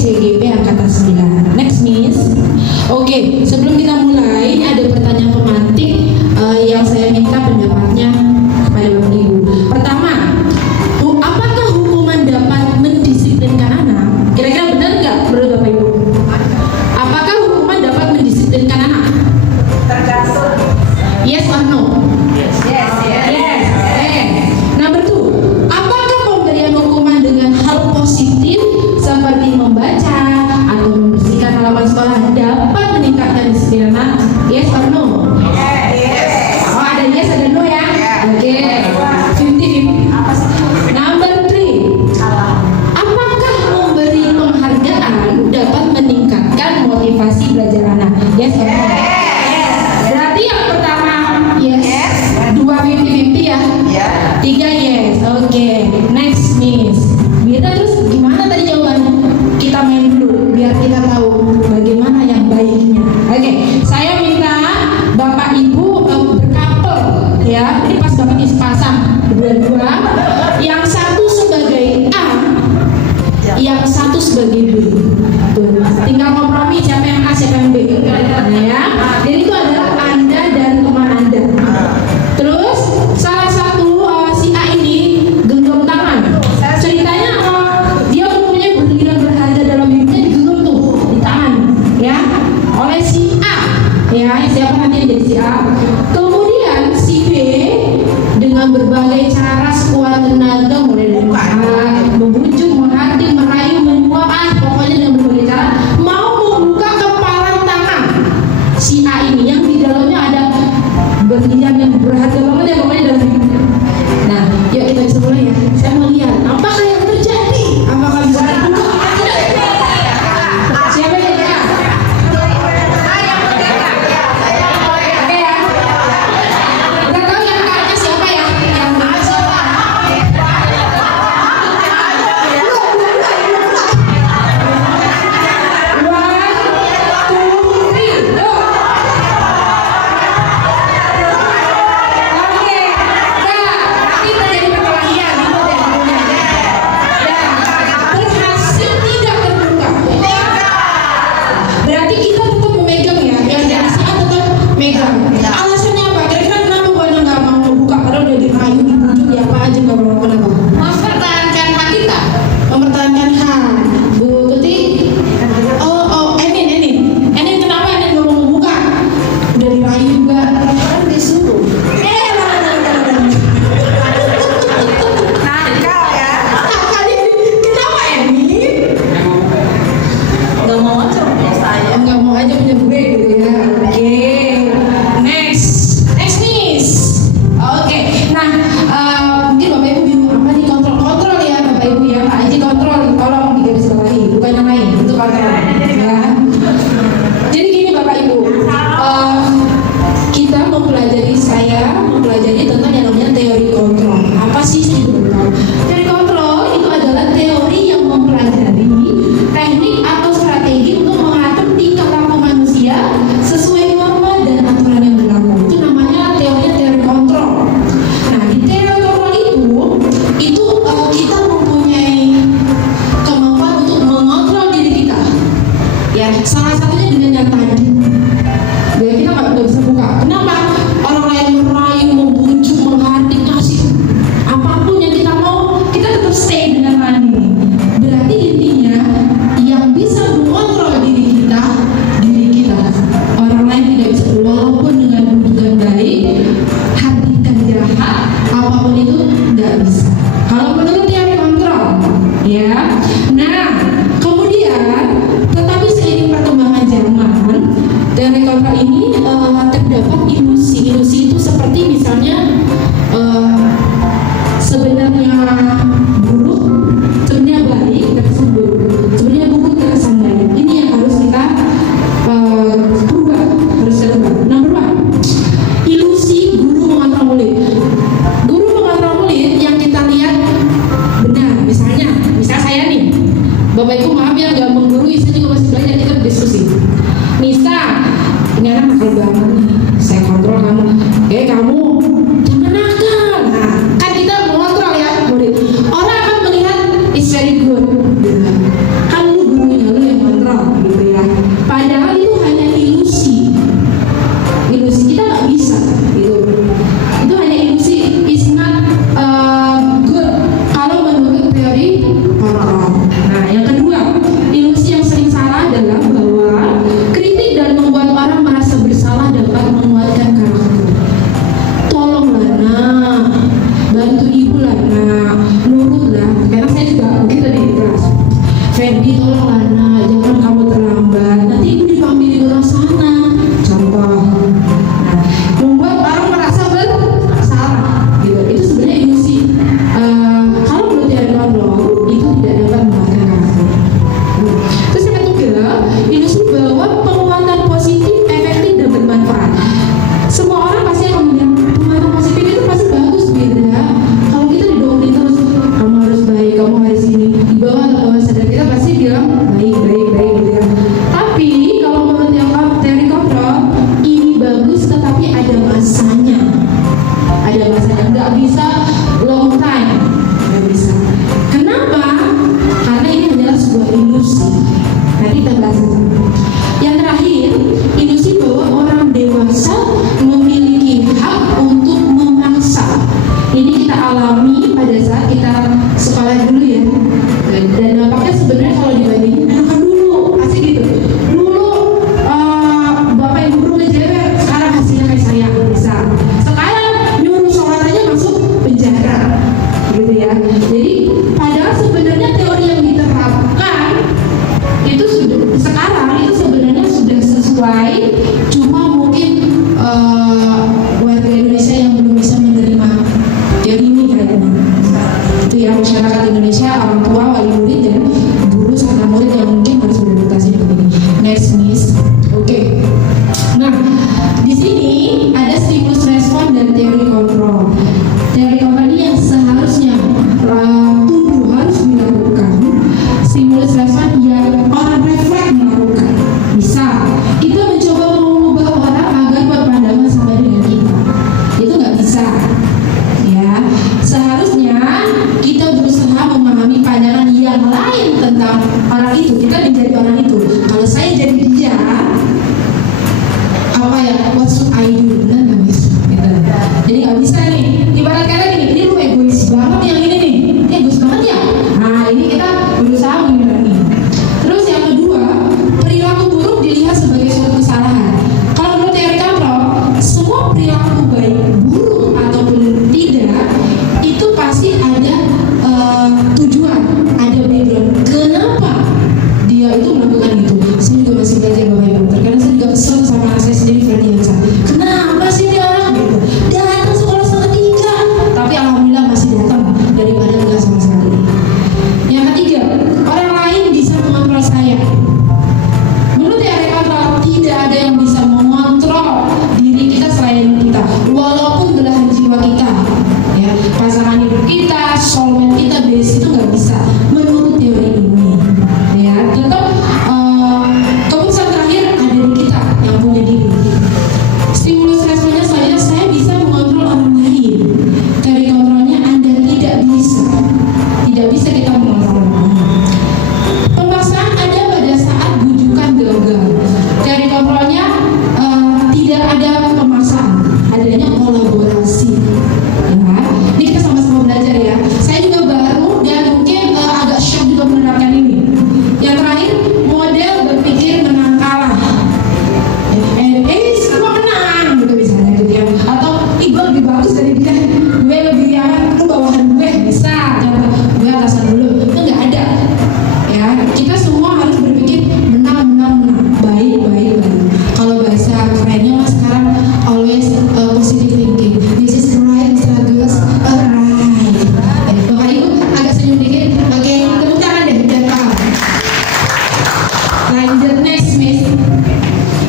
CGP angkatan 9. Next Miss. Oke, sebelum kita mulai ada pertanyaan pemantik yang saya minta pendapatnya kepada Bapak Ibu. Pertama, apakah hukuman dapat mendisiplinkan anak? Kira-kira benar nggak menurut Bapak Ibu? Apakah hukuman dapat mendisiplinkan anak? Tergantung. Yes or no? Yes. Number 2, apakah pemberian hukuman dengan hal positif seperti membaca atau membersihkan halaman sekolah dapat meningkatkan disiplin anak? Yes or no? Yes. Oh, ada yes, ada no ya? Oke. 50-50. Number 3, apakah memberi penghargaan dapat meningkatkan motivasi belajar anak? Yes or no? Berarti yang pertama yes, 2 50-50 ya? 3 yes. Oke. Next Miss. Kita terus gimana tadi jawabannya? Kita main dulu biar kita tahu bagaimana yang baiknya. Oke, saya minta Bapak Ibu berkapel ya. Jadi pas Bapak sepasang berdua-dua, yang satu sebagai A, yang satu sebagai B. Tuh, tinggal kompromi siapa yang A, siapa yang B. Nah ya. Jadi itu adalah Anda dan teman Anda. Terus salah satu si A ini genggam tangan. Ceritanya dia mempunyai butiran berharga dalam hidupnya digenggam tuh di tangan, ya, oleh si A. Ya, siapa nanti yang jadi si A. Kemudian si B dengan berbagai cara sekuat tenaga, mulai dari membujuk, menghadir, merayu, menyuap, pokoknya dengan berbagai cara mau membuka kepalan tangan si A ini yang di dalamnya ada berlian yang berharga banget ya pokoknya dalam hidupnya. Nah, yuk kita bisa mulai ya. Saya mau lihat apakah yang terjadi. Apakah bisa dibuka? Siapa yang A? Oke ya. Udah tahu yang A-nya siapa ya? Yang A siapa? Alasannya apa? Kira-kira kenapa Buana nggak mau membuka? Padahal udah dirayu, dibujuk, ya apa aja nggak mau. Kenapa? Mempertahankan hak kita. Mempertahankan hak. Bu Tuti. Enin kenapa Enin nggak mau membuka? Udah dirayu juga. Kan disuruh. Nakal ya. Nakal ini. Kenapa Enin? Nggak mau aja punya saya. Nggak mau aja punya gue gitu ya. Oke. Next Miss. Oke. Nah, mungkin Bapak Ibu bingung apa nih kontrol ya Bapak Ibu ya. Pak Haji kontrol, tolong digarisbawahi, bukan yang lain, itu kontrol. Ya. Jadi gini Bapak Ibu, kita saya mempelajari tentang yang namanya teori kontrol. Apa sih kontrol? Teori kontrol itu adalah teori yang mempelajari teknik atau strategi untuk mengatur tingkah laku manusia sesuai norma dan aturan yang berlaku. Itu namanya teori kontrol. Nah, di teori kontrol itu kita mempunyai kemampuan untuk mengontrol diri kita. Ya, salah satunya dengan yang tadi. Biar kita nggak bisa buka. Kenapa? Orang lain merayu, membujuk, menghardik, ngasih apapun yang kita mau, kita tetap stay dengan Rani. Berarti intinya yang bisa mengontrol diri kita. Orang lain tidak bisa, walaupun dengan bujukan baik, hardikan jahat, apapun itu nggak bisa. Kalau menurut teori kontrol, ya. Nah, kemudian tetapi seiring perkembangan baik gitu ya. Tapi kalau menurut yang teori kontrol ini bagus, tetapi ada masanya. Ada masanya, nggak bisa long time, nggak bisa. Kenapa? Karena ini adalah sebuah ilusi. Nanti kita bahas itu. Yang terakhir, ilusi bahwa orang dewasa memiliki hak untuk memaksa. Ini kita alami pada saat kita sekolah dulu ya. Dan dampaknya sebenarnya kalau dibandingin enakan dulu, asik gitu. Dulu bapak ibu guru ngejewer, sekarang hasilnya kayak saya bisa. Sekarang nyuruh sholat aja masuk penjara, gitu ya. Jadi padahal sebenarnya teori yang diterapkan itu sudah sekarang itu sebenarnya sudah sesuai, cuma mungkin warga Indonesia yang belum bisa menerima teori ini kayaknya. Itu ya, masyarakat Indonesia, orang tua, wali murid dan guru serta murid yang mungkin harus beradaptasi dengan ini. Next, Miss. Oke. Nah, di sini ada stimulus respon dan teori kontrol. Teori kontrol ini yang seharusnya tubuh harus dilakukan. Stimulus respon yang orang refleks melakukan. Misal, kita mencoba mengubah orang agar berpandangan sama dengan kita. Itu nggak bisa. Ya, seharusnya kita berusaha memahami pandangan yang lain tentang orang itu. Kita menjadi orang itu. Kalau saya jadi dia, apa ya? What should I do? Benar nggak, Miss? Gitu. Jadi nggak bisa nih. Ibarat kata gini, ini lu egois banget yang ini nih. Ini egois banget ya. Nah, ini kita berusaha mengurangi. Terus yang kedua, perilaku buruk dilihat sebagai suatu kesalahan. Kalau menurut teori kontrol, semua perilaku baik buruk ataupun tidak itu pasti ada tujuan, ada background. Kenapa dia itu melakukan itu? Saya juga masih belajar Bapak Ibu. Terkadang saya juga kesel sama anak saya sendiri, Ferdiansa. Kenapa sih dia orang gitu? Datang sekolah setengah 3, tapi alhamdulillah masih datang daripada enggak sama sekali. Yang ketiga, orang lain bisa mengontrol saya. Menurut teori kontrol, tidak ada yang bisa mengontrol diri kita selain kita, walaupun belahan jiwa kita, ya, pasangan hidup kita, soulmate kita, base itu nggak bisa. Menurut teori ini, ya, tetap keputusan terakhir ada di kita yang punya diri. Stimulus responnya saya bisa mengontrol orang lain. Teori kontrolnya Anda tidak bisa kita mengontrol orang lain. Pemaksaan ada pada saat bujukan gagal. Teori kontrolnya tidak ada pemaksaan, adanya kolaborasi. Ya, ini kita sama-sama belajar ya. Saya juga baru dan mungkin agak shock juga menerapkan ini. Yang terakhir, model berpikir menang kalah. Semua menang gitu misalnya gitu ya. Atau gue lebih bagus dari dia, gue lebih lu bawahan gue bisa. Contoh, gue atasan dulu, itu nggak ada. Ya, kita semua harus berpikir menang, baik. Kalau bahasa kerennya mas sekarang always positive thinking. This is right, Mr. Agus. Alright. Bapak Ibu agak senyum dikit. Oke, tepuk tangan deh biar paham. Lanjut next, Miss.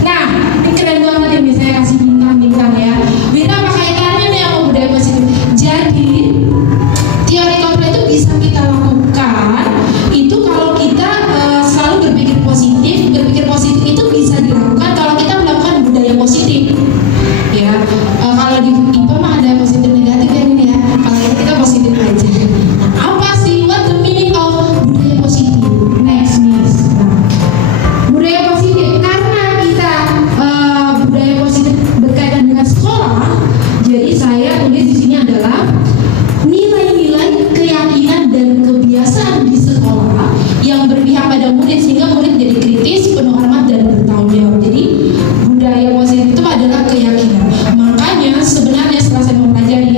Nah, ini keren banget ya, Miss. Saya kasih bintang ya. Bintang apa kaitannya nih sama budaya positif? Jadi teori kontrol itu bisa kita lakukan itu kalau kita selalu berpikir positif itu bisa dilakukan kalau kita melakukan budaya positif ya. Kalau di IPA mah ada positif negatif ya ini ya. Kalau kita positif aja. Nah, apa sih what the meaning of budaya positif? Next, Miss. Nah, budaya positif karena kita budaya positif berkaitan dengan sekolah. Jadi saya tulis di sini adalah nilai-nilai, keyakinan dan kebiasaan di sekolah yang berpihak pada murid sehingga murid jadi kritis, penuh hormat dan bertanggung jawab. Jadi budaya positif itu adalah keyakinan. Makanya sebenarnya setelah saya mempelajari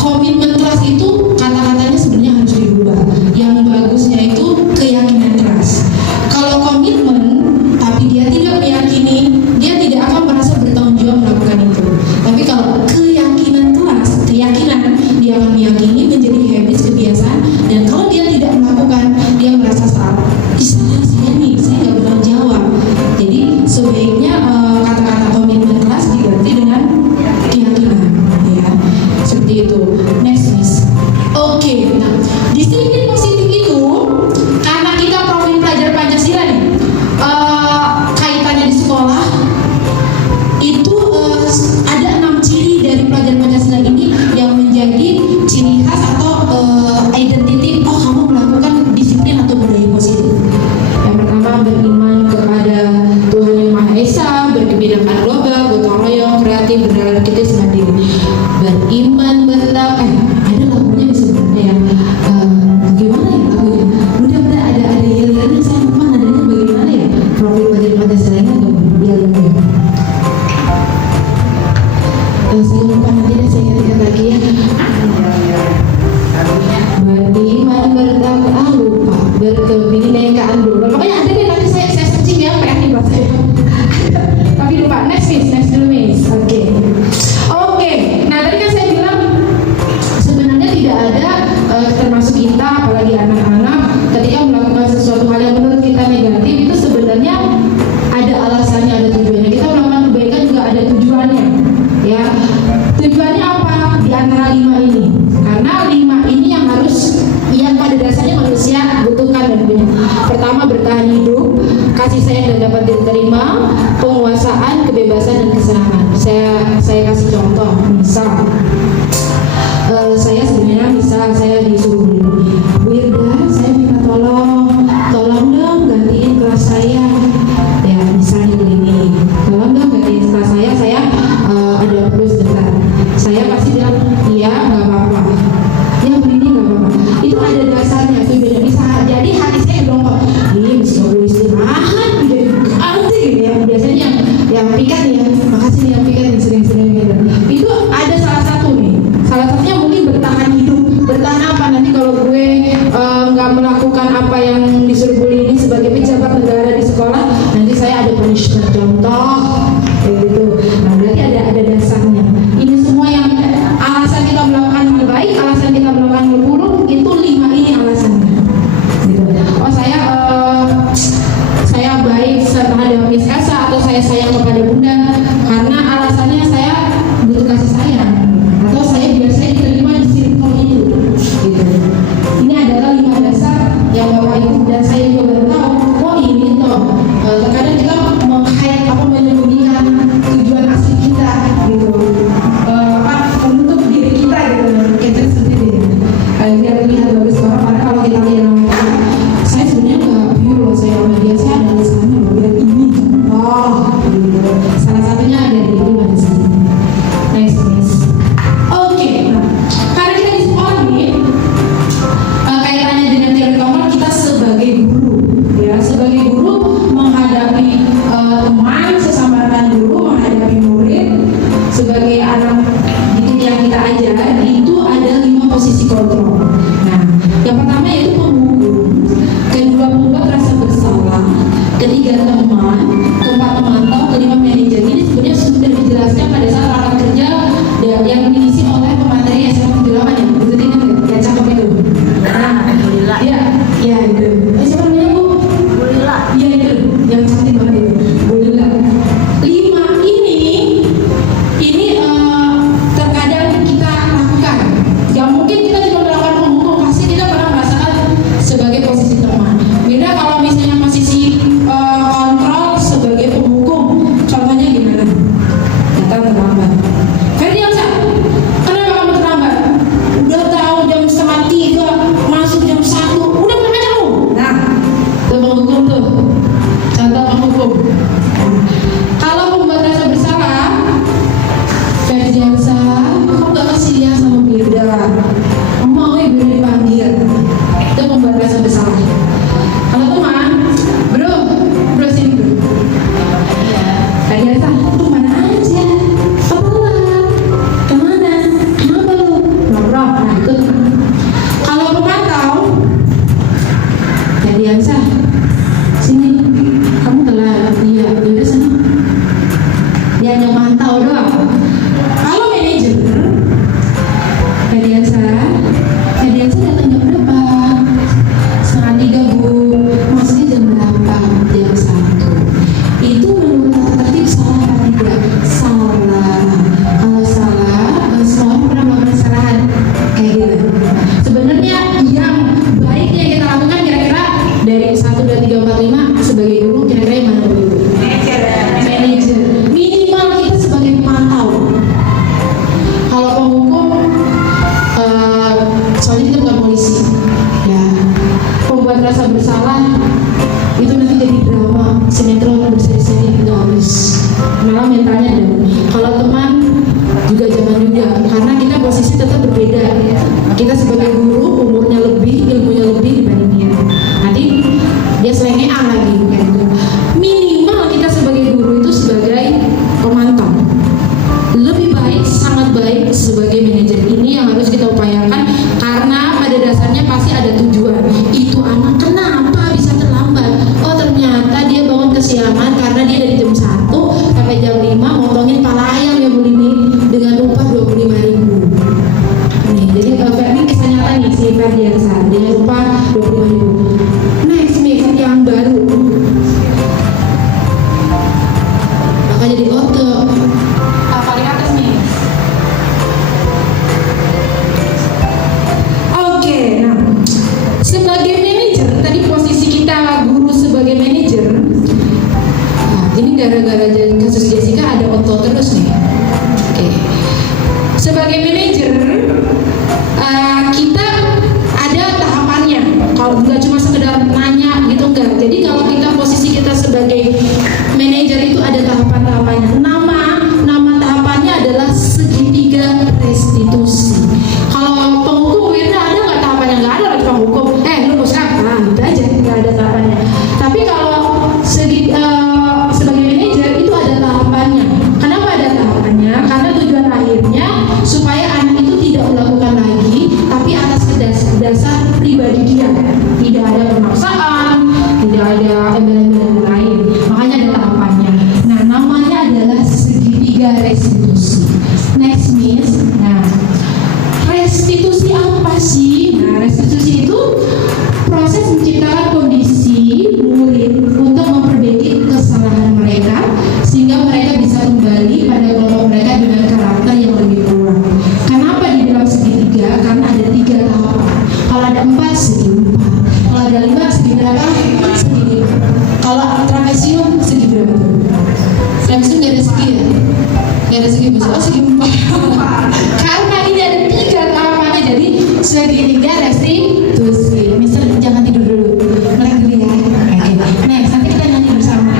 komitmen kelas itu kata-katanya sebenarnya harus dirubah. Yang bagusnya itu keyakinan keras. Kalau komitmen tapi dia tidak meyakini, dia tidak akan merasa bertanggung jawab melakukan itu. Tapi kalau keyakinan kelas, dia akan meyakini menjadi habits, kebiasaan, dan kalau dia tidak melakukan, dia merasa salah. Salah saya nih, saya nggak bertanggung jawab. Jadi beriman kepada Tuhan Yang Maha Esa, berkebinekaan global, gotong royong, kreatif, berkreativitas mandiri, beriman ada lagunya di sebenarnya ya. Gimana ya lagunya? Udah ada yel-yelnya, saya lupa nadanya bagaimana ya. Profil batin Pancasilanya atau yel-yelnya? Saya lupa, nanti deh saya ingat lagi ya. Beriman bertakwa, lupa, berkebinekaan dulu. Pokoknya ada deh, nanti saya searching ya, PR nih buat saya. Tapi lupa, next dulu miss. Oke. Nah tadi kan saya bilang sebenarnya tidak ada termasuk kita, apalagi anak-anak, ketika melakukan sesuatu hal yang menurut kita negatif itu sebenarnya ada alasannya, ada tujuannya. Kita melakukan kebaikan juga ada tujuannya, ya. Tujuannya apa? Di antara 5 ini. Karena 5 ini yang pada dasarnya manusia butuhkan dan punya. Pertama, bertahan hidup, kasih sayang dan dapat diterima, penguasaan, kebebasan dan kesenangan. Saya kasih contoh, misal saya sebenarnya saya disuruh beli, Bu Irda, saya minta tolong dong gantiin kelas saya, ya misalnya begini, tolong dong gantiin kelas saya ada perlu sebentar. Saya pasti bilang iya nggak apa-apa, ya begini nggak apa-apa. Itu ada dasarnya, tujuannya. Bisa jadi hati saya dong, ini mesti boleh istirahat, jadi ganti ya. Biasanya yang pikat ya, makasih nih yang pikat nih sering-sering gitu. Itu ada salah satunya mungkin bertahan hidup. Bertahan apa? Nanti kalau gue nggak melakukan apa yang disuruh Bu ini sebagai pejabat negara di sekolah, nanti saya ada punishment, contoh kayak gitu. Nah berarti ada dasarnya. Ini semua yang alasan kita melakukan hal baik, alasan kita melakukan hal buruk, itu 5 ini alasannya. Gitu. Oh saya baik terhadap Miss Elsa, atau saya sayang kepada Bunda karena alasannya saya butuh kasih sayang, atau biar saya diterima di circle itu. Gitu. Ini adalah 5 dasar yang Bapak Ibu dan saya juga baru tahu. Oh ini toh terkadang kita menyembunyikan tujuan asli kita gitu, untuk diri kita gitu, kecil sendiri biar terlihat bagus orang. Padahal kalau kita lihat saya sebenarnya nggak pure loh, saya sama dia, saya ada alasannya loh, biar ini gitu. Salah satunya ada di itu di sini. Nice. Oke, nah karena kita di sekolah nih kaitannya dengan teori Kamal, kita sebagai guru ya, sebagai guru menghadapi teman sesama rekan guru, menghadapi murid sebagai anak itu yang kita ajar, itu ada 5 posisi kontrol. Nah yang pertama yaitu penghukum, kedua membuat rasa bersalah, ketiga teman, keempat memantau, kelima manajer. Ini sebenarnya sudah dijelaskan pada saat rapat kerja yang diisi oleh pemateri SMA 78 ya. Betul ingat nggak? Yang cakep itu. Nah, ya itu. Siapa namanya Bu? Bulila. Iya itu, yang cantik banget itu. Bulila. 5 ini terkadang kita lakukan. Ya mungkin kita juga melakukan penghukum, pasti kita pernah merasakan sebagai posisi teman. Beda kalau misalnya posisi kontrol sebagai penghukum. Contohnya gimana? Datang terlambat. Ferdiansa, kenapa kamu terlambat? Udah tahu jam 2:30, masuk jam 1, udah kemana kamu? Nah, itu penghukum tuh. Contoh penghukum. Kalau membuat rasa bersalah, Ferdiansa, kamu gak kasih dia sama Birda, mau Birda dipanggil. Itu membuat rasa bersalah. Kalau teman, bro sini bro. Ferdiansa, tuh mana aja? Telat. Kemana? Kenapa lu? Ngobrol. Nah itu teman. Kalau pemantau, Ferdiansa, sinetron berseri-seri nggak habis, malah mentalnya down. Kalau teman juga jangan juga, karena kita posisi tetap berbeda. Kita sebagai guru umurnya lebih, ilmunya lebih dibanding dia. Nanti dia selengean lagi kayak gitu. Minimal kita sebagai guru itu sebagai pemantau. Lebih baik, sangat baik sebagai manajer. Ini yang harus kita upayakan, karena pada dasarnya pasti ada tujuan. Itu anak kenapa bisa terlambat? Oh ternyata dia bangun kesiangan karena dia dari jam 1 sampai jam 5 motongin pala ayam ya Bu Lini dengan upah 25.000. Nih, jadi ini kisah nyata nih si Ferdiansa dengan upah 25.000. Next nih yang baru bakal jadi foto. Paling atas nih. Oke, nah sebagai manajer, tadi posisi kita guru sebagai manajer. Nah, ini gara-gara kasus Jessica ada oto terus nih. Oke, sebagai manajer kita ada tahapannya. Kalau nggak cuma sekedar nanya gitu enggak. Jadi kalau kita posisi kita sebagai manajer itu ada tahapan-tahapannya. Nama tahapannya adalah segitiga restitusi. Kalau penghukum Wirda ada nggak tahapannya? Nggak ada lagi penghukum. Lu bos apa? Gitu aja, nggak ada tahapannya. Tapi kalau sebagai manajer itu ada tahapannya. Kenapa ada tahapannya? Karena tujuan akhirnya supaya anak itu tidak melakukan lagi, tapi atas dasar pribadi dia. Tidak ada pemaksaan, tidak ada embel-embel lain. Makanya ada tahapannya. Nah, namanya adalah segitiga restitusi. Next miss. Nah, restitusi apa sih? Nah, restitusi itu proses menciptakan kondisi murid untuk memperbaiki kesalahan mereka sehingga mereka bisa kembali pada kelompok mereka dengan karakter yang lebih kuat. Kenapa dibilang segitiga? Karena ada 3 tahapan. Kalau ada 4 segi 4. Kalau ada 5 segi berapa? Segi 5. Kalau trapesium segi berapa? Trapesium nggak ada segi ya? Nggak ada segi besar. Oh segi 4. Karena ini ada 3 tahapannya, jadi segitiga restitusi. Mister jangan tidur dulu, melek dulu ya. Oke. Next, nanti kita nyanyi bersama.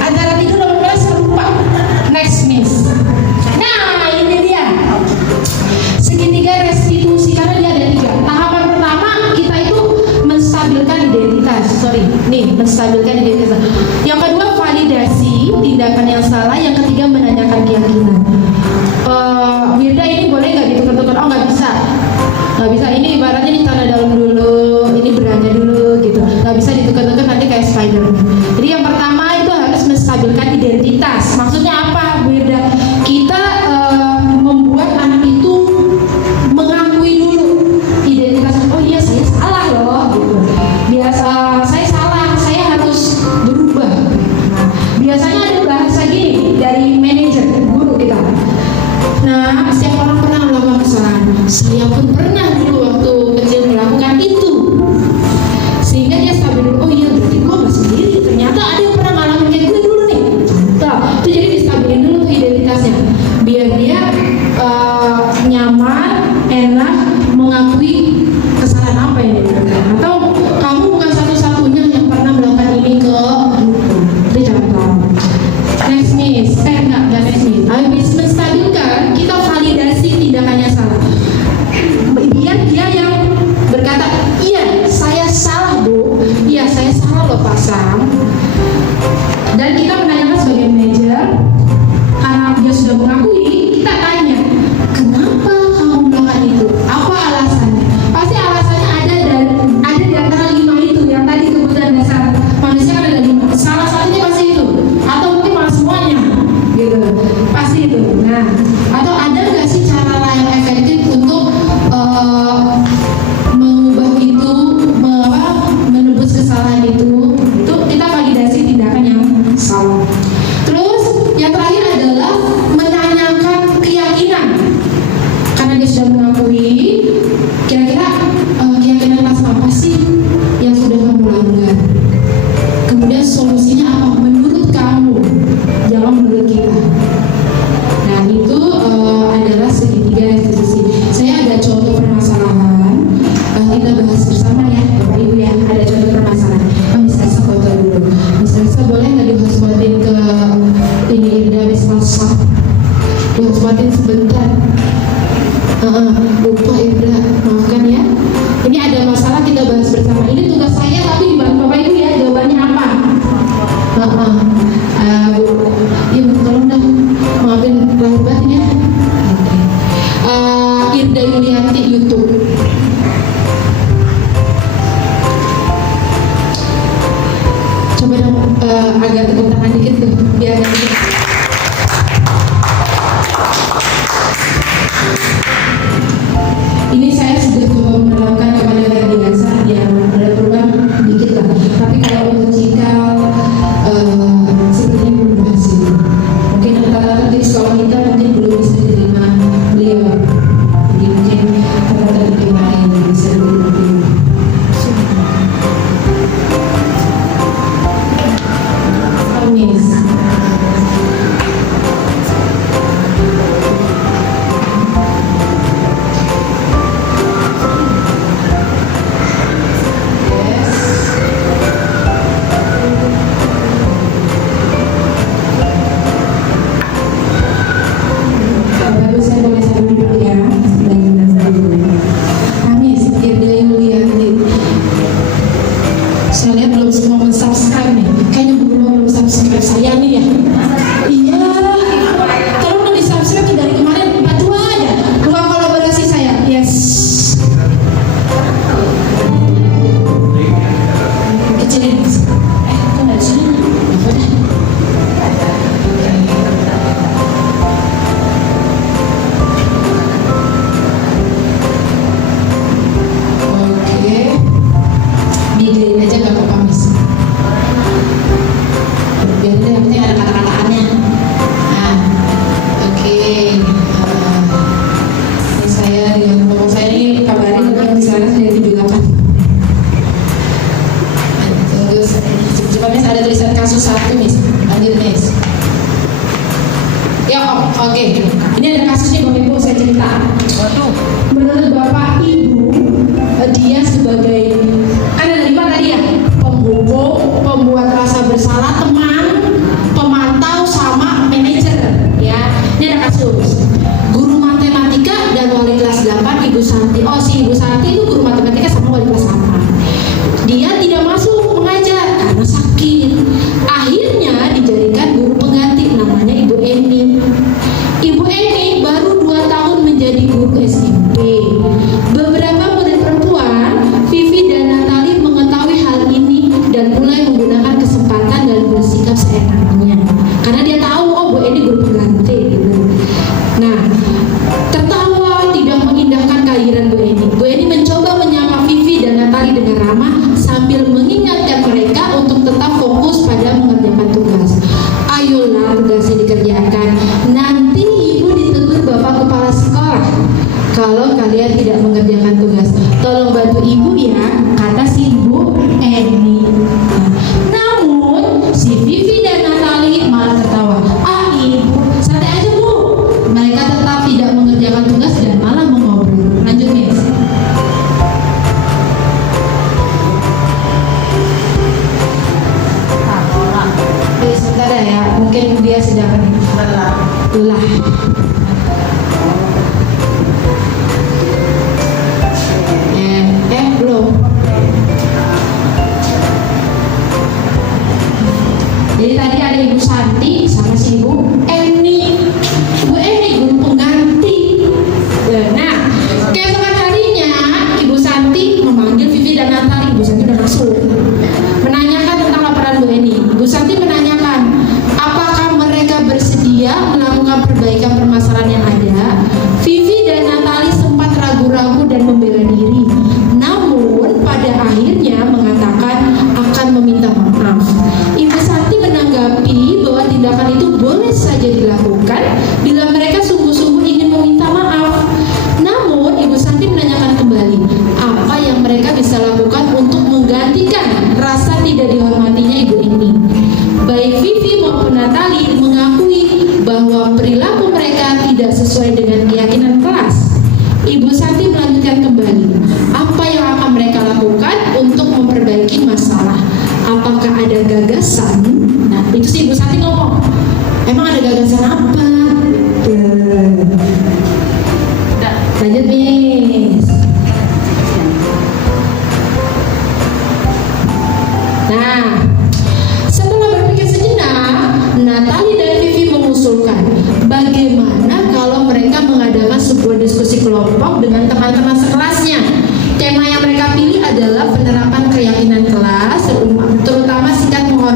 Antara tidur sama melek serupa. Next miss. Nah ini dia segitiga restitusi, karena dia ada 3. Tahapan pertama kita itu menstabilkan identitas. Menstabilkan identitas. Yang kedua validasi tindakan yang salah. Yang ketiga menanyakan keyakinan. Wirda ini boleh nggak ditukar-tukar? Oh nggak bisa. Nggak bisa, ini ibaratnya ini tanda dalam dulu, ini beranya dulu gitu. Nggak bisa ditukar-tukar nanti kayak Spiderman. Jadi yang pertama itu harus menstabilkan identitas. Maksudnya apa Wirda? Kita membuat anak itu mengakui dulu identitas. Oh iya saya salah loh gitu. Biasa saya salah, saya harus berubah. Nah, biasanya ada bahasa gini dari manajer guru kita. Nah, setiap orang pernah melakukan kesalahan. Saya pun pernah dulu waktu Bu, iya Bu, tolong dong maafin lahir batin ya. Irda Yulianti YouTube. Coba dong agak tepuk tangan dikit tuh biar nanti. Ini saya sudah coba menerapkan kepada Ferdiansa yang ada perubahan dikit lah. Tapi kalau untuk cikal sepertinya belum berhasil. Mungkin kata-kata di sekolah kita mungkin belum bisa diterima beliau. Jadi mungkin kata-kata diterima yang bisa diterima beliau. Amin. Baru saya boleh sambil duduk ya. Kami Irda Yulianti. Saya lihat belum semua men-subscribe nih. Kayaknya belum subscribe saya nih ya. Iya. Tolong dong di-subscribe tuh dari kemarin 42 aja. Ruang kolaborasi saya. Yes. Kecilin. Kok nggak di sini? Apa dah? Oke, digedein aja nggak apa-apa Miss. Biar deh, yang penting ada kata-kataannya. Nah, oke. Ini saya dengan ngomong saya ini kabarin yang di sana sudah 78. Terus cepat Miss, ada tulisan kasus 1 Miss. Lanjut Miss. Ya Om, oke. Ini ada kasusnya Bapak Ibu, saya cerita. Menurut Bapak Ibu, dia sebagai kan ada 5 tadi ya, pembuku, pembuat rasa bersalah, teman, pemantau, sama manajer. Ya, ini ada kasus guru matematika dan wali kelas 8 Ibu Santi. Oh, si Ibu Santi itu guru matematika sama wali kelas 8. Dia tidak masuk mengajar karena sakit. Akhirnya dijadikan guru pengganti namanya Ibu Eni. Ibu Eni baru 2 tahun menjadi guru SMP. Beberapa murid perempuan, Vivi dan Natali mengetahui hal ini dan mulai menggunakan kesempatan dan bersikap seenaknya. Karena dia tahu, oh Bu Eni guru pengganti gitu. Nah, tertawa tidak mengindahkan kehadiran Bu Eni. Bu Eni mencoba menyapa Vivi dan Natali dengan ramah sambil mengingatkan mereka untuk tetap fokus pada mengerjakan tugas. Ayolah tugasnya dikerjakan. Nanti Ibu ditegur Bapak Kepala Sekolah kalau kalian tidak mengerjakan tugas. Tolong bantu Ibu ya, kata si Ibu Eni. Namun si Vivi dan Natali malah tertawa. Ah Ibu, santai aja Bu. Mereka tetap tidak mengerjakan tugas dan malah mengobrol. Lanjut Miss. Sebentar ya, mungkin dia sedang lelah. Belum. Jadi tadi ada Ibu Santi sama si Ibu Eni. Ibu Eni guru pengganti. Nah, keesokan harinya Ibu Santi memanggil Vivi dan Natali. Ibu Santi udah masuk. Menanyakan tentang laporan Bu Eni. Ibu Santi menanyakan, apakah mereka bersedia melakukan perbaikan permasalahan yang ada? Vivi dan Natali sempat ragu-ragu dan membela diri. Namun pada akhirnya mengatakan akan meminta maaf. Ibu Santi menanggapi bahwa tindakan itu boleh saja dilakukan bila mereka sungguh-sungguh ingin meminta maaf. Namun Ibu Santi menanyakan kembali apa yang mereka bisa lakukan untuk menggantikan rasa tidak dihormatinya Ibu ini. Baik Vivi maupun Natali mengakui bahwa perilaku mereka tidak sesuai dengan keyakinan kelas. Ibu Santi melanjutkan kembali, apa yang akan mereka lakukan untuk memperbaiki masalah? Apakah ada gagasan? Nah, itu sih Ibu Santi ngomong. Emang ada gagasan apa? Lanjut, Miss. Nah, setelah berpikir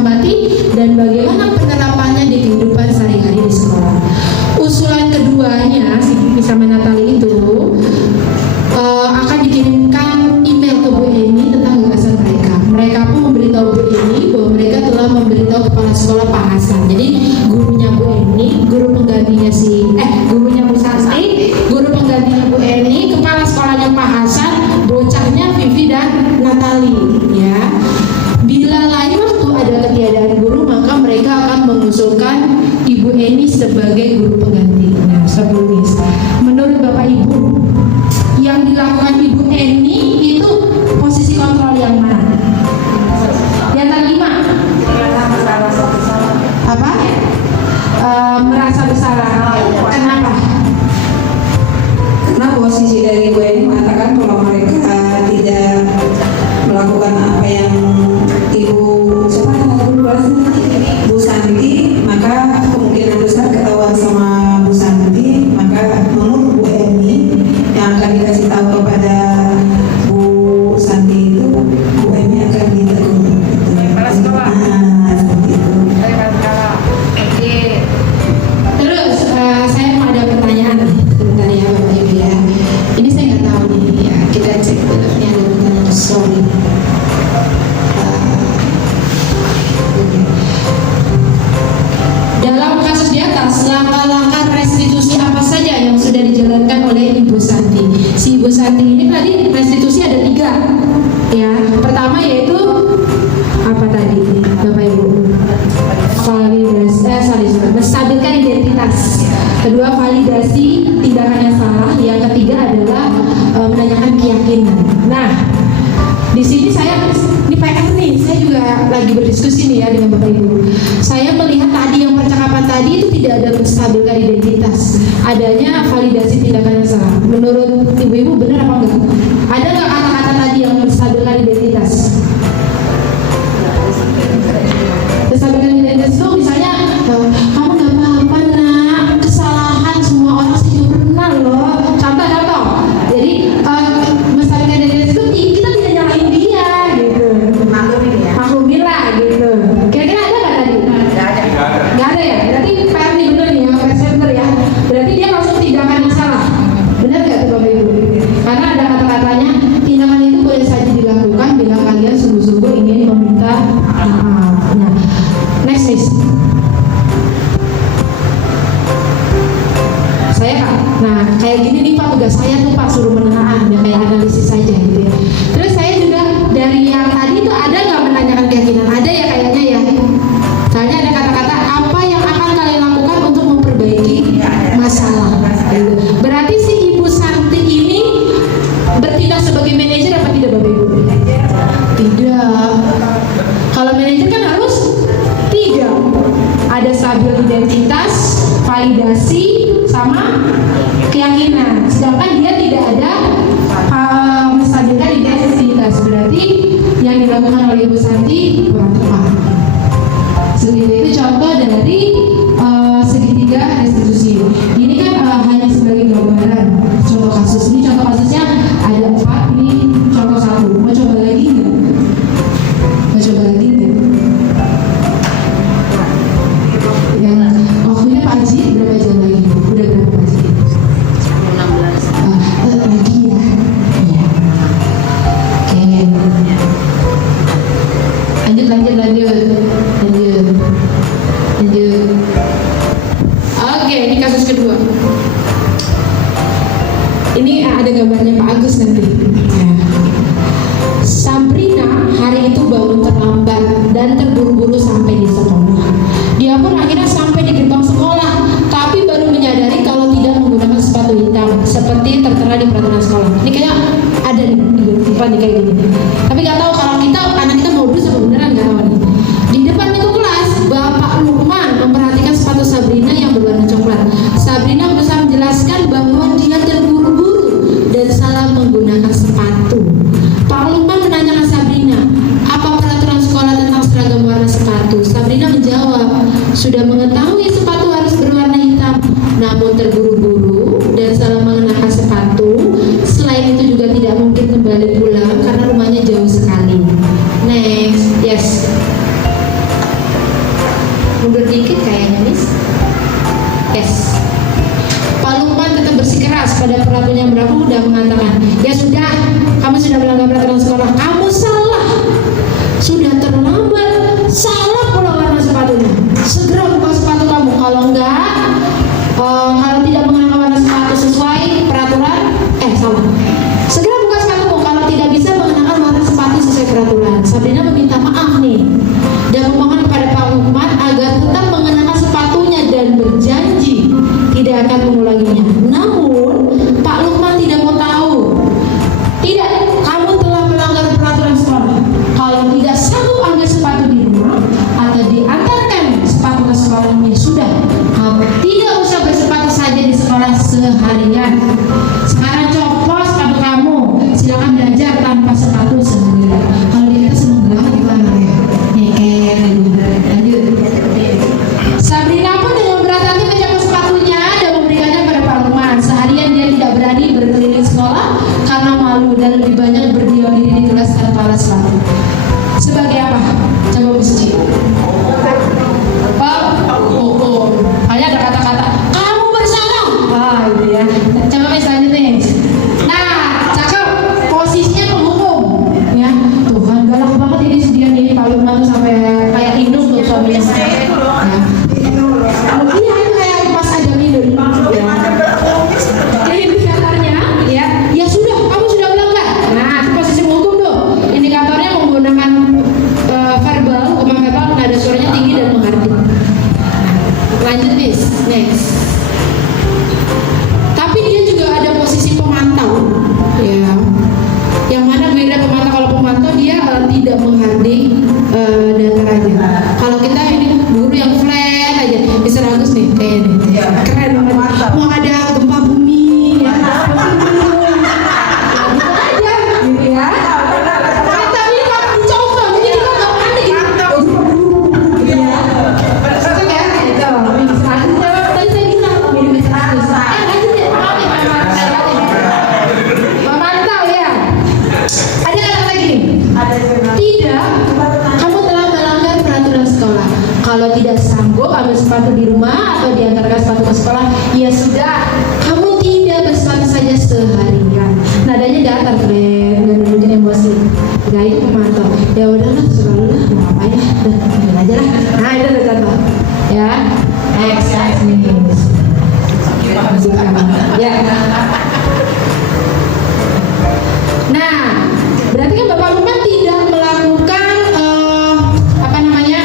amati dan bagaimana penerapannya di kehidupan sehari-hari di sekolah. Usulan keduanya si Vivi sama Natali itu akan dikirimkan email ke Bu Eni tentang gagasan mereka. Mereka pun memberitahu Bu Eni bahwa mereka telah memberitahu kepala sekolah Pak Hasan. Jadi gurunya Bu Eni, guru penggantinya gurunya Bu Santi, guru penggantinya Bu Eni, kepala sekolahnya Pak Hasan, bocahnya Vivi dan Natali. Ya, bila lain waktu ada ketiadaan guru, maka mereka akan mengusulkan Ibu Eni sebagai guru pengganti. Nah, sebelumnya, menurut Bapak Ibu, yang dilakukan Ibu Eni itu posisi kontrol yang mana? Di antara 5? Apa? Merasa bersalah. Kenapa? Karena posisi dari Bu Eni mengatakan kalau mereka tidak melakukan apa yang Bu Santi, maka kemungkinan besar ketahuan sama Bu Santi, maka menurut Bu Eni yang akan dikasih tahu kepada Bu Santi itu, Bu Eni akan ditegur. Kepala sekolah. Seperti itu. Oke. Terus saya mau ada pertanyaan sebentar ya Bapak Ibu ya. Ini saya nggak tahu nih ya. Kita cek dulu. Ini ada pertanyaan. Sorry. Dalam kasus di atas, langkah-langkah restitusi apa saja yang sudah dijalankan oleh Ibu Santi? Si Ibu Santi ini tadi restitusi ada 3, ya. Pertama yaitu apa tadi, Bapak Ibu? Menstabilkan identitas. Kedua, validasi tindakan yang salah. Yang ketiga adalah menanyakan keyakinan. Nah, di sini ini PR nih, saya juga lagi berdiskusi nih ya dengan Bapak Ibu. Saya melihat tadi yang percakapan tadi itu tidak ada menstabilkan identitas, adanya validasi tindakan yang salah. Menurut Ibu-ibu benar apa enggak? Ada nggak kata-kata tadi yang menstabilkan identitas? Menstabilkan identitas itu misalnya, kamu nggak apa-apa nak, kesalahan semua orang sih juga pernah loh. Contoh. Jadi menstabilkan identitas itu kita tidak nyalahin dia gitu. Maklumin lah gitu. Kira-kira ada nggak tadi? Nggak ada ya? Berarti PR nih bener nih ya, PR bener ya. Berarti dia langsung tindakan yang salah. Benar nggak tuh Bapak Ibu? Karena ada kata-katanya, tindakan itu boleh saja dilakukan bila kalian sungguh-sungguh ingin meminta maaf. Nah, next. Nah kayak gini nih Pak, tugas saya tuh Pak suruh menelaah, ya kayak analisis saja gitu ya. Terus saya juga dari yang tadi itu ada nggak menanyakan keyakinan? Ada ya kayaknya ya. Soalnya ada kata-kata apa yang akan kalian lakukan untuk memperbaiki masalah. Gitu. Berarti si Ibu Santi ini bertindak sebagai manajer apa tidak Bapak Ibu? Tidak. Kalau manajer kan harus 3. Ada stabil identitas, validasi, sama keyakinan. Sedangkan dia tidak ada menstabilkan identitas. Berarti yang dilakukan oleh Ibu Santi kurang tepat. Seperti itu contoh dari segitiga restitusi. Ini kan hanya sebagai gambaran contoh kasus. Ini contoh kasusnya ada 4. Ini contoh 1. Mau coba lagi nggak? Yang waktunya Pak Haji berapa jam lagi? Udah berapa Pak Haji? 16 lagi ya? Iya. Oke. Lanjut. Oke, ini kasus kedua. Ini ada gambarnya Pak Agus nanti. Sabrina hari itu bangun terlambat dan terburu-buru sampai di sekolah. Dia pun akhirnya sampai di gerbang sekolah, tapi baru menyadari kalau tidak menggunakan sepatu hitam seperti tertera di peraturan sekolah. Ini kayak ada di depan kayak gini. Tapi nggak tahu kalau anak kita modus apa beneran nggak tahu nih. Di depan itu kelas, Bapak Lukman memperhatikan sepatu Sabrina yang berwarna coklat. Sabrina berusaha menjelaskan bahwa dia terburu-buru dan salah menggunakan sepatu. Pak Lukman menanyakan Sabrina, apa peraturan sekolah tentang seragam warna sepatu? Sabrina menjawab, sudah mengetahui sepatu harus berwarna hitam, namun terburu-buru dan salah mengenakan sepatu. Selain itu juga tidak mungkin kembali pulang karena rumahnya jauh sekali. Next, yes. Mundur dikit kayaknya, Miss. Yes. Pak Lukman tetap bersikeras pada peraturan yang berlaku dan mengatakan, ya sudah, kamu sudah melanggar peraturan sekolah, kamu salah, sudah terlambat, salah pula warna sepatunya. Segera buka sepatu kamu, kalau enggak, kalau tidak mengenakan warna sepatu sesuai peraturan, salah. Segera buka sepatumu kalau tidak bisa mengenakan warna sepatu sesuai peraturan. Sabrina meminta maaf nih dan memohon kepada Pak Lukman agar tetap mengenakan sepatunya dan berjanji tidak akan mengulanginya. Namun Pak Lukman tidak mau tahu. Tidak, kamu telah melanggar peraturan sekolah. Kalau tidak sanggup ambil sepatu di rumah atau diantarkan sepatu ke sekolahnya, sudah, kamu tidak usah bersepatu saja di sekolah seharian. Sekarang copot sepatu kamu, silakan belajar tanpa sepatu seharian. Kalau kita senang banget gimana ya? Lanjut. Sabrina pun dengan berat hati mencopot sepatunya dan memberikannya pada Pak Lukman. Seharian dia tidak berani berkeliling sekolah karena malu dan lebih banyak berdiam diri di kelas tanpa alas sepatu. Sebagai apa? Coba mesti. Hanya ada kata-kata kamu bersalah. Itu ya. Coba selanjutnya. Nah, cakep. Posisinya penghukum. Ya, Tuhan galak banget ini si dia nih. Pak Lukman tuh sampai kayak induk tuh suaminya. Iya, itu kayak pas aja tidur. Ini indikatornya, ya sudah, kamu sudah melanggar. Nah, itu posisi penghukum tuh. Indikatornya menggunakan verbal, hukuman verbal, nada suaranya tinggi dan mengerti. Lanjut, Miss. Next. Tapi dia juga ada posisi pemantau, ya. Yang mana beda pemantau, kalau pemantau dia tidak menghardik data aja. Kalau kita ini guru yang flat aja, bisa bagus nih, keren banget. Mau ada gempa bumi, ya. Gitu aja, gitu ya. Tapi ini kan dicontoh, jadi kita nggak panik gitu. Ya. Cocok ya, itu. Tadi saya bilang mirip 100. Lanjut ya, memantau ya. Ada kata lagi nih. Tidak, kamu telah melanggar peraturan sekolah. Kalau tidak sanggup ambil sepatu di rumah atau diantarkan sepatu ke sekolah, ya sudah, kamu tidak bersepatu saja seharian. Nadanya datar, friend, dan mungkin emosi. Nah itu pemantau. Ya udahlah, suka lu lah, mau ngapain ya? Udah aja lah. Nah itu udah contoh. Ya, next nih. Ya. Nah, berarti kan Bapak Lukman tidak melakukan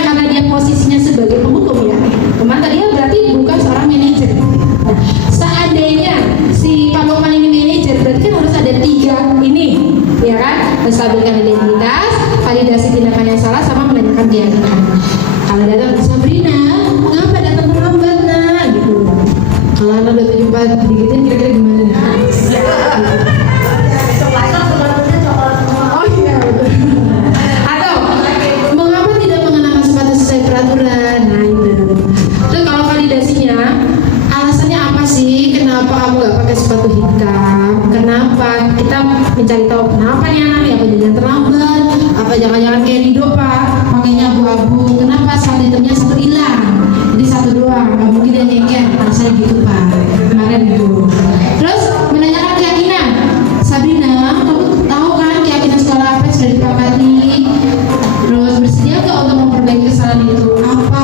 karena dia posisinya sebagai penghukum ya. Pemantau, dia berarti bukan seorang manajer. Nah, seandainya si Pak Lukman ini manajer, berarti kan harus ada 3 ini, ya kan? Menstabilkan identitas, validasi tindakan yang salah, sama menanyakan keyakinan. Kalau datang Sabrina, kenapa datang terlambat nah? Gitu. Kalau anak udah 74 digitin kira-kira gimana nih? Peraturan. Nah itu. Terus kalau validasinya, alasannya apa sih? Kenapa kamu nggak pakai sepatu hitam? Kenapa? Kita mencari tahu kenapa nih anak ya, apa jangan terlambat? Apa jangan-jangan kayak Rido Pak, pakainya abu-abu? Kenapa sepatu hitamnya 1 hilang? Jadi 1 doang, nggak mungkin dia nyengker. Alasannya gitu Pak. Kemarin gitu. Terus menanyakan keyakinan. Sabrina, kamu tahu kan keyakinan sekolah apa yang sudah disepakati? Terus bersedia nggak untuk memperbaiki kesalahan itu? Apa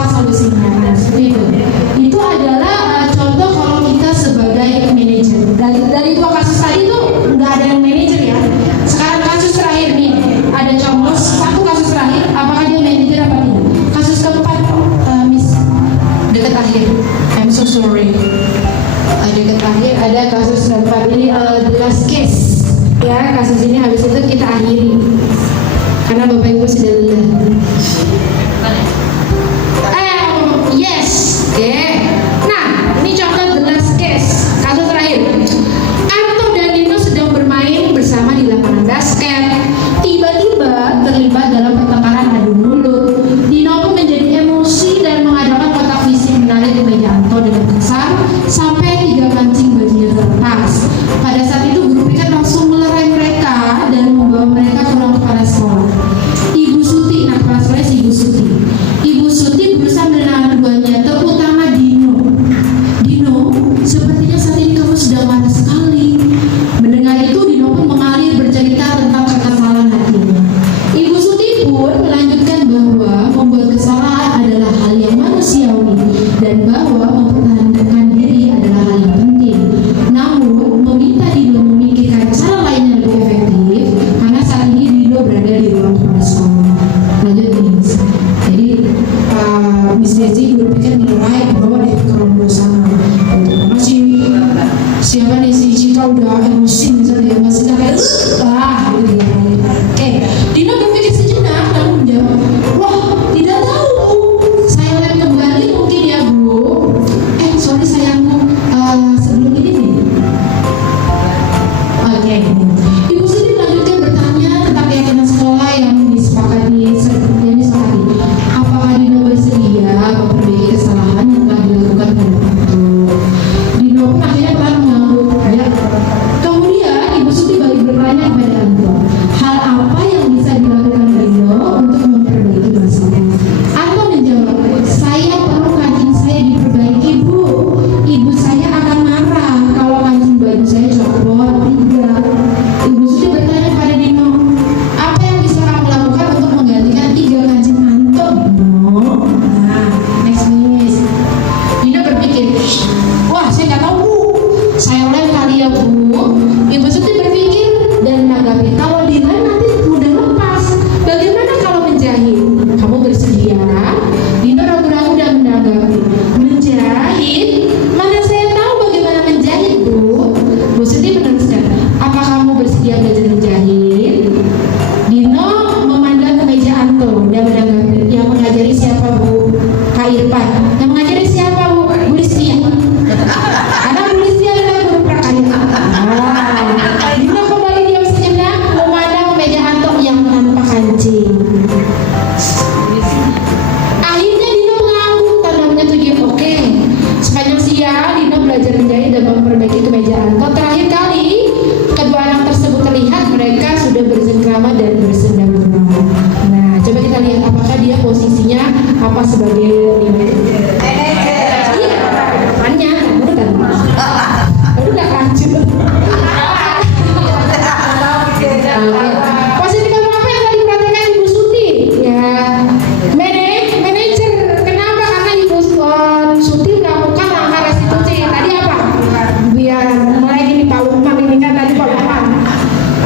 naik bawa deh ke ruang sana. Masih siapa nih si Cika udah emosi misalnya masih kayak gitu ya. Dina berpikir sejenak lalu menjawab, wah tidak tahu Bu, saya lem kembali mungkin ya Bu. Sorry sayangku, sebelum ini nih. Oke. Ibu sendiri melanjutkan bertanya tentang keyakinan sekolah yang disepakati. Apakah Dino bersedia memperbaiki kesalahan yang telah dilakukan pada waktu? Dino pun akhirnya telah mengangguk. Ya. Kemudian Ibu Suti balik bertanya kepada Anto, hal apa yang bisa dilakukan Dino untuk memperbaiki masalah? Anto menjawab, saya perlu kancing saya diperbaiki Bu. Ibu saya akan marah kalau kancing baju saya copot. Tidak. Ibu Suti bertanya pada Dino, apa yang bisa kamu lakukan untuk menggantikan 3 kancing Anto, Dino? Nah, next miss. Dino berpikir, wah saya nggak tahu Bu, saya lem kali ya Bu. Ibu Suti berpikir dan menanggapi, kalau dilem nanti mudah lepas. Bagaimana kalau menjahit? Kamu bersedia? Dino ragu-ragu dan menanggapi, menjahit? Mana saya tahu bagaimana menjahit Bu. Bu Suti meneruskan, apa kamu bersedia belajar menjahit? Dino memandang ke meja Anto dan menanggapi, yang mengajari siapa Bu? Kak Irfan. Yang mengajari siapa Bu? Bu Listia. Karena Bu Listia adalah guru prakarya. Dino kembali diam sejenak memandang ke meja Anto yang tanpa kancing. Akhirnya Dino mengangguk tanda menyetujui. Oke. Sepanjang siang Dino belajar menjahit dan memperbaiki kemeja Anto. Terakhir kali kedua anak tersebut terlihat mereka sudah bercengkrama dan bersenda gurau. Nah, coba kita lihat apakah dia posisinya apa sebagai depannya, bukan? Udah lanjut. Posisi kamu apa yang tadi diperhatikan Ibu Suti? Ya, manajer. Kenapa? Karena Ibu Suti melakukan langkah restitusi. Tadi apa? Biar mulai ini Pak Lukman ini kan tadi Pak Lukman.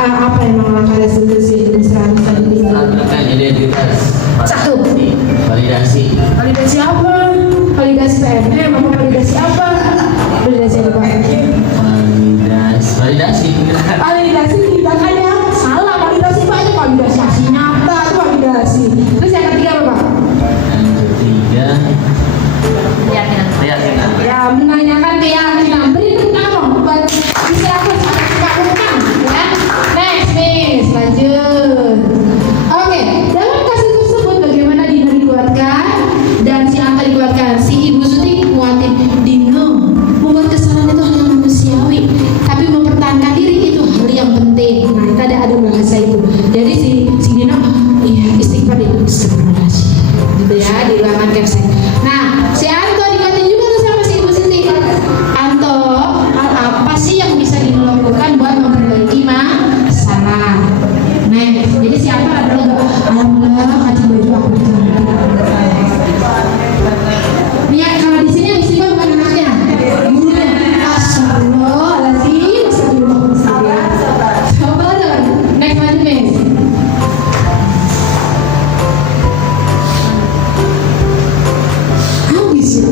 Apa emang langkah restitusi? Misalnya tadi Lakukan identitas. Satu. Validasi. Validasi apa? Validasi PNM apa validasi apa? Validasi apa? Validasi. Validasi kita kan yang salah. Validasi banyak. Validasi aksi nyata itu validasi. Terus yang ketiga apa Pak? Yang ketiga, keyakinan. Ya, menanyakan keyakinan. Beri tepuk tangan buat silakan Pak Lukman. Ya. Next, miss. Lanjut. Oke, dalam kasus tersebut bagaimana Dino dikuatkan dan si Anta dikuatkan. Si Ibu Suti kuatin Dino. Membuat kesalahan itu hal yang manusiawi, tapi mempertahankan diri itu hal yang penting. Nah, kita ada bahasa itu. Jadi si Dino, iya istighfar deh, astagfirullahaladzim. Gitu ya, di ruangan capsek. Nah, si Anto dikuatin juga tuh sama si Ibu Suti. Anto, hal apa sih yang bisa Dino lakukan buat memperbaiki masalah? Nah, jadi si Anto adalah alhamdulillah kancing baju aku diganti. Nih, kalau di sini yang istimewa bukan anaknya, gurunya. Astagfirullahaladzim, astagfirullah. Coba dong, next lagi Miss. Habis ya?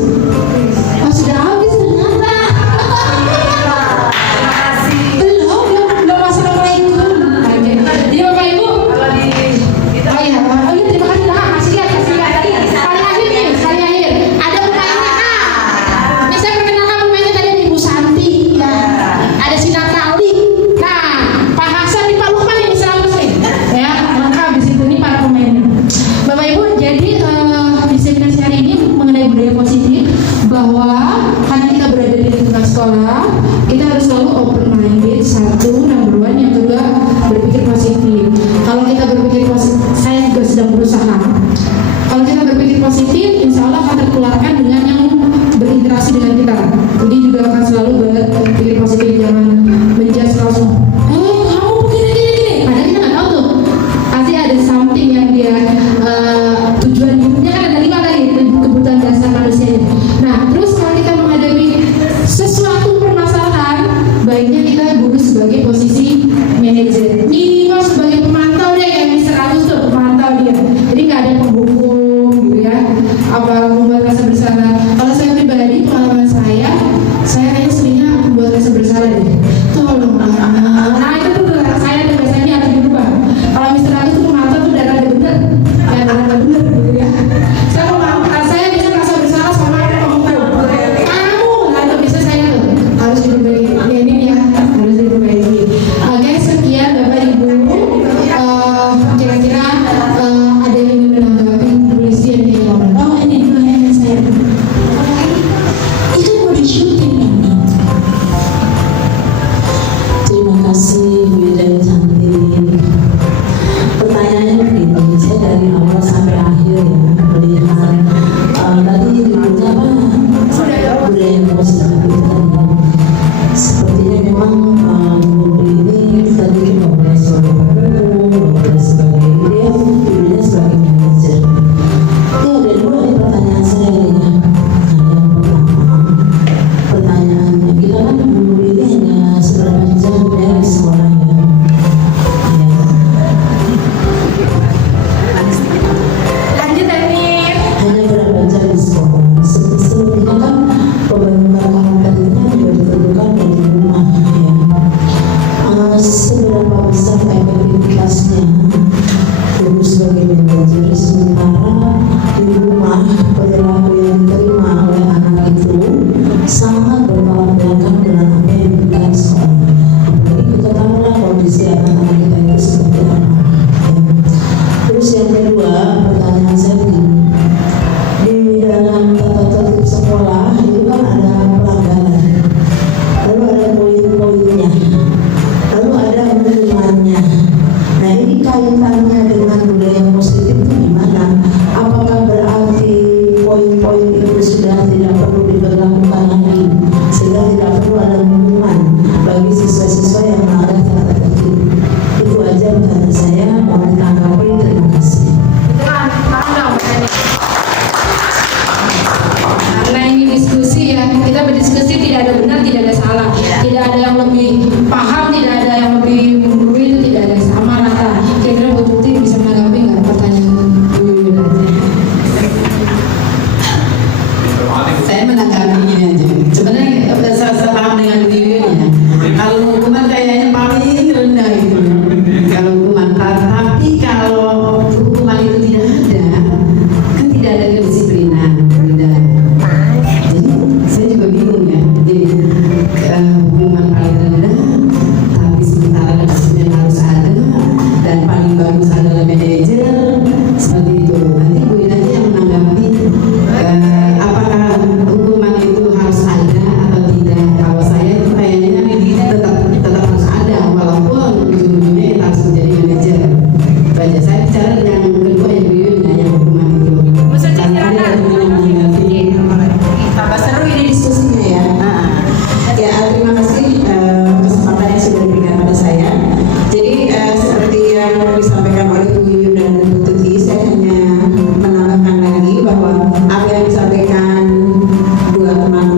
Oh sudah habis ternyata. Belum assalamualaikum. Oke. Jadi Bapak Ibu. Oh iya, terima kasih lah. Masih lihat. Sekali akhir nih, sekali akhir. Ada pemainnya. Ini saya perkenalkan pemainnya tadi ada Ibu Santi, ya. Ada si Natali. Nah, Pak Hasan di Pak Lukman ini selalu nih. Ya, lengkap di situ nih para pemainnya. Bapak Ibu, jadi di seminar hari ini mengenai budaya positif bahwa karena kita berada di lingkungan sekolah, kita harus selalu open minded. Satu, number one. Yang kedua, berpikir positif. Kalau kita berpikir positif, saya juga sedang berusaha. Kalau kita berpikir positif, insya Allah akan tertularkan dengan yang berinteraksi dengan kita. Jadi juga akan selalu berpikir positif, jangan menjudge langsung. Kamu begini. Padahal kita nggak tahu tuh. Pasti ada something yang dia tujuan hidupnya kan ada 5 tadi kebutuhan dasar manusia. Nah, terus kalau kita menghadapi sesuatu permasalahan, baiknya kita duduk sebagai posisi manajer, minimal sebagai pemantau deh, kayak Mr. Agus tuh pemantau dia. Jadi nggak ada penghukum gitu ya, apa membuat rasa bersalah. Kalau sudah tidak perlu diberlakukan lagi, sehingga tidak perlu ada hukuman bagi siswa-siswa yang melanggar tata tertib. Itu aja kata saya, mohon ditanggapi, terima kasih. Itu kan pandang ini. Karena ini diskusi ya, kita berdiskusi tidak ada benar, tidak ada salah, tidak ada yang lebih paham, tidak ada yang lebih menggurui, itu tidak ada sama rata. Kira-kira Bu Tuti bisa menanggapi nggak pertanyaan Bu Yuyun aja? Saya menanggapi ini aja. Sebenarnya saya paham dengan dirinya. Kalau hukuman kayaknya paling rendah itu. Kalau hukuman, tapi kalau hukuman itu tidak ada, kan tidak ada kedisiplinan. Tidak. Jadi saya juga bingung ya. Jadi hukuman paling rendah, tapi sementara disiplin harus ada, dan paling bagus adalah manajer. Seperti itu. Nanti Bu Ina aja yang menanggapi. Apakah hukuman itu harus ada atau tidak? Kalau saya itu kayaknya tetap harus ada, walaupun ujung-ujungnya kita harus menjadi manajer. Baca saya bicara yang kedua yang beliaunya yang hukuman itu. Maksudnya Karena silakan. ada teman yang menanggapi. Tambah seru ini diskusinya ya. Ya, terima kasih kesempatan yang sudah diberikan pada saya. Jadi seperti yang disampaikan oleh Bu Yuyun dan Bu Tuti, saya hanya menambahkan lagi bahwa apa yang disampaikan dua teman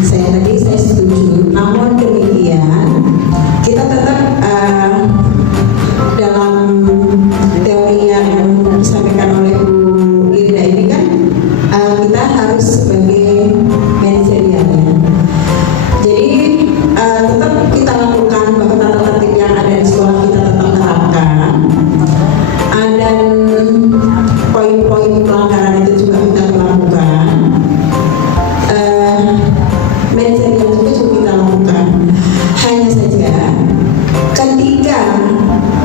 saya tadi saya setuju. Namun demikian kita tetap dalam teori yang disampaikan oleh Bu Irda ini kan kita harus sebagai manajerial ya. Jadi tetap kita lakukan bahwa tata tertib yang ada di sekolah kita tetap terapkan, dan poin-poin pelanggaran itu juga kita lakukan, manajerial juga kita lakukan. Hanya saja ketika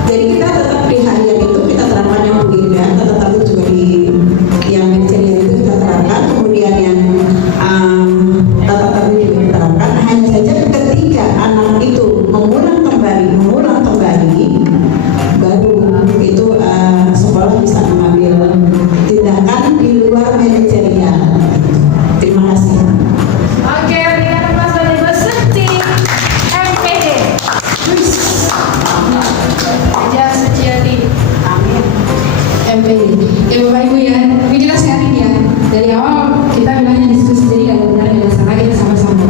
jadi kita tetap di harian itu kita terapkan yang berbeda, tetapi juga di yang manajerial itu kita terapkan, kemudian yang tata tertib juga diterapkan. Hanya saja ketika anak itu mengulang kembali, baru itu sekolah bisa mengambil tindakan di luar manajerial. Terima kasih. Oke, berikan kelas dari Bu Suti MPD. Aja Suciati. Amin. MPD. Ya Bapak Ibu ya, ini kita sharing ya. Dari awal kita bilangnya diskusi, jadi nggak ada benar nggak ada salah, kita sama-sama.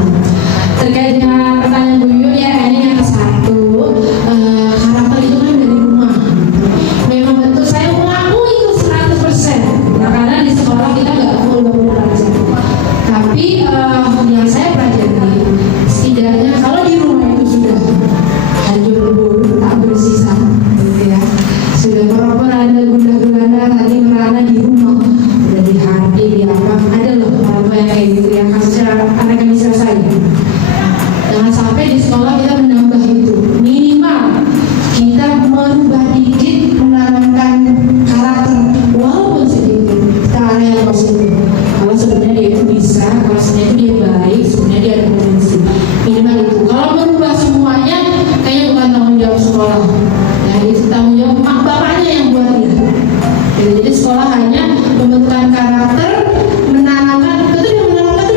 Terkait dengan pertanyaan Bu Yuyun ya, ini yang satu, karakter itu kan dari rumah. Memang betul, saya mengakui itu 100%. Ya, karena di sekolah kita nggak full 20%. Tapi yang saya pelajari, setidaknya kalau di rumah itu sudah hancur lebur, tak bersisa, gitu ya. Sudah proper ada gundah-gulana, tadi merana di rumah, udah di hati, di apa, ada loh orang tua yang kayak gitu ya, kasusnya anak yang diselesai. Jangan sampai di sekolah kita menambah itu, minimal kita merubah dikit, menanamkan karakter walaupun sedikit ke arah yang positif. Kalau sebenarnya dia itu bisa, kalau sebenarnya dia baik, sebenarnya dia ada potensi, minimal itu. Kalau merubah semuanya kayaknya bukan tanggung jawab sekolah ya, itu tanggung jawab mak bapaknya yang buat dia. Jadi sekolah hanya membentukkan karakter, menanamkan, betul yang menanamkan itu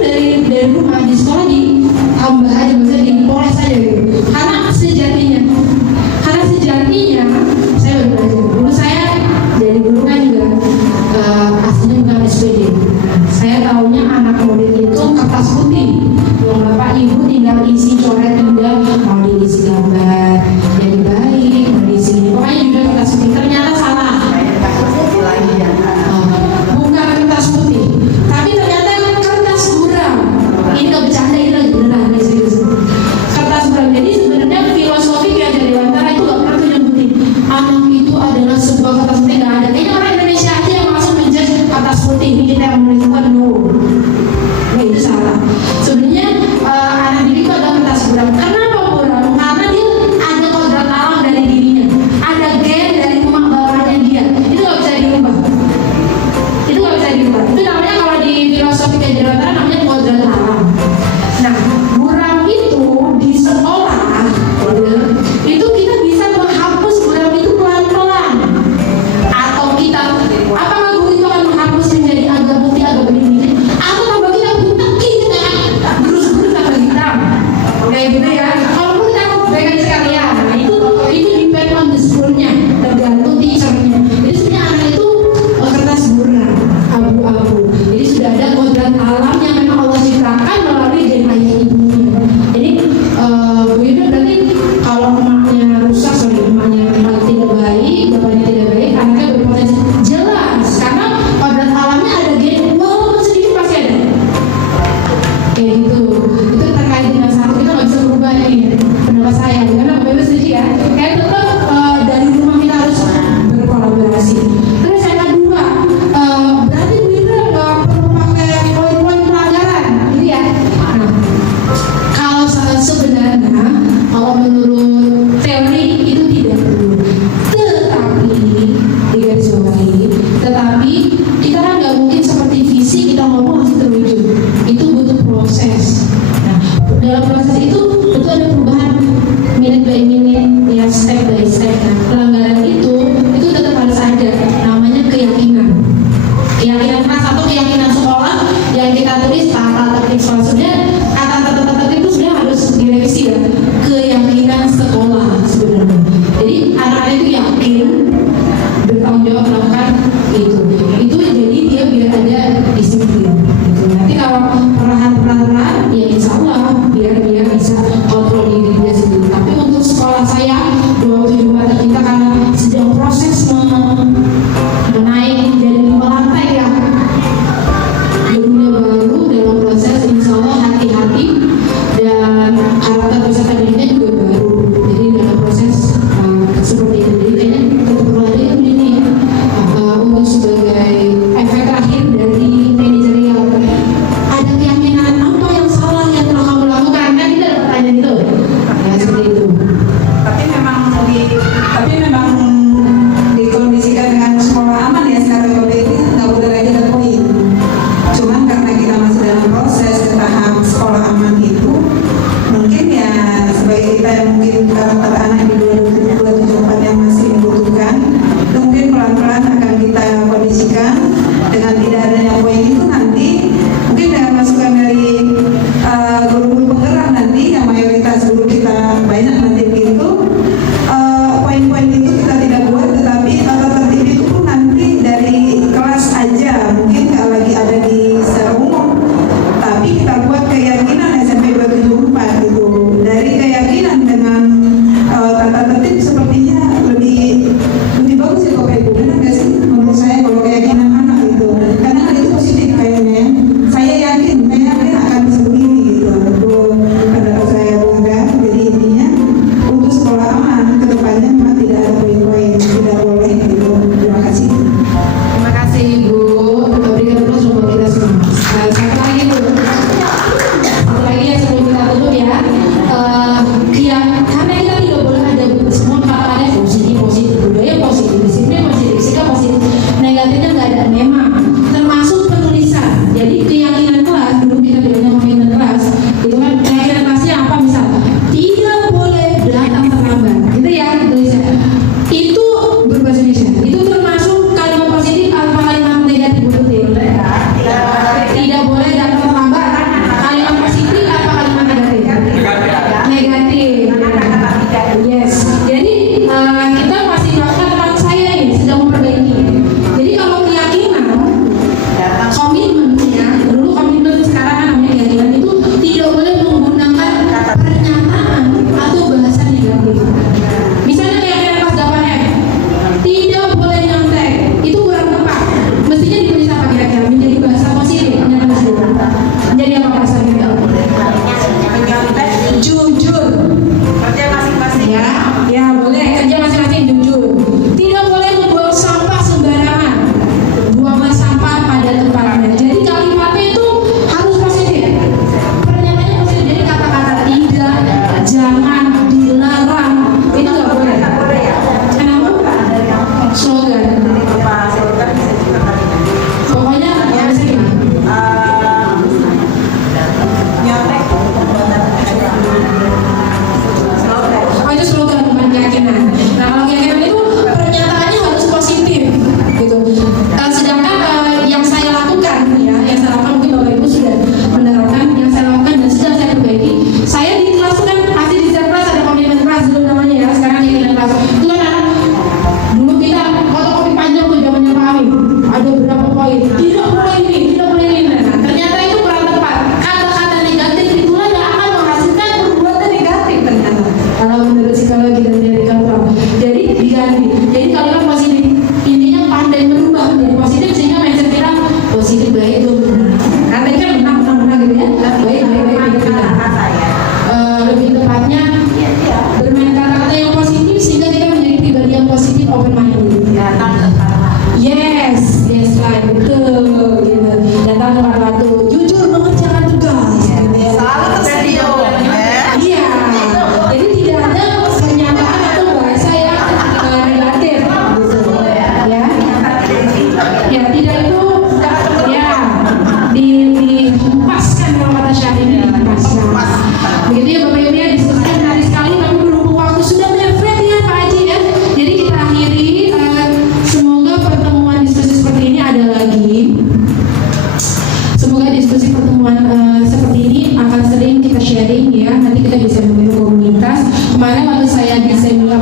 semoga diskusi pertemuan seperti ini akan sering kita sharing ya. Nanti kita bisa membentuk komunitas. Kemarin waktu saya di seminar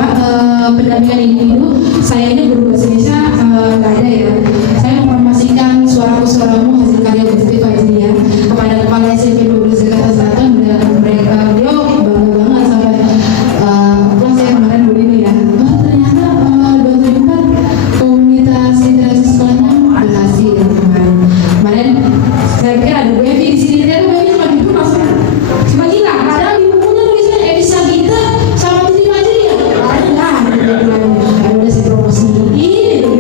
pendampingan individu, saya ini guru bahasa Indonesia nggak ada ya. Saya mempromosikan suaramu hasil karya positif aja ya. Kepada kepala SMP 12 Jakarta Selatan, mereka beliau bangga banget sampai kelas saya kemarin begini ya. Oh ternyata 2004 komunitas literasi sekolahnya berhasil ya kemarin. Saya pikir ada Bu Evi di sini, ternyata Bu Evi cuma duduk langsung cuma gila. Padahal di bukunya tulisnya Evisa Gita sama Titi Majri ya. Ada udah saya promosi ini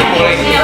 Ayo,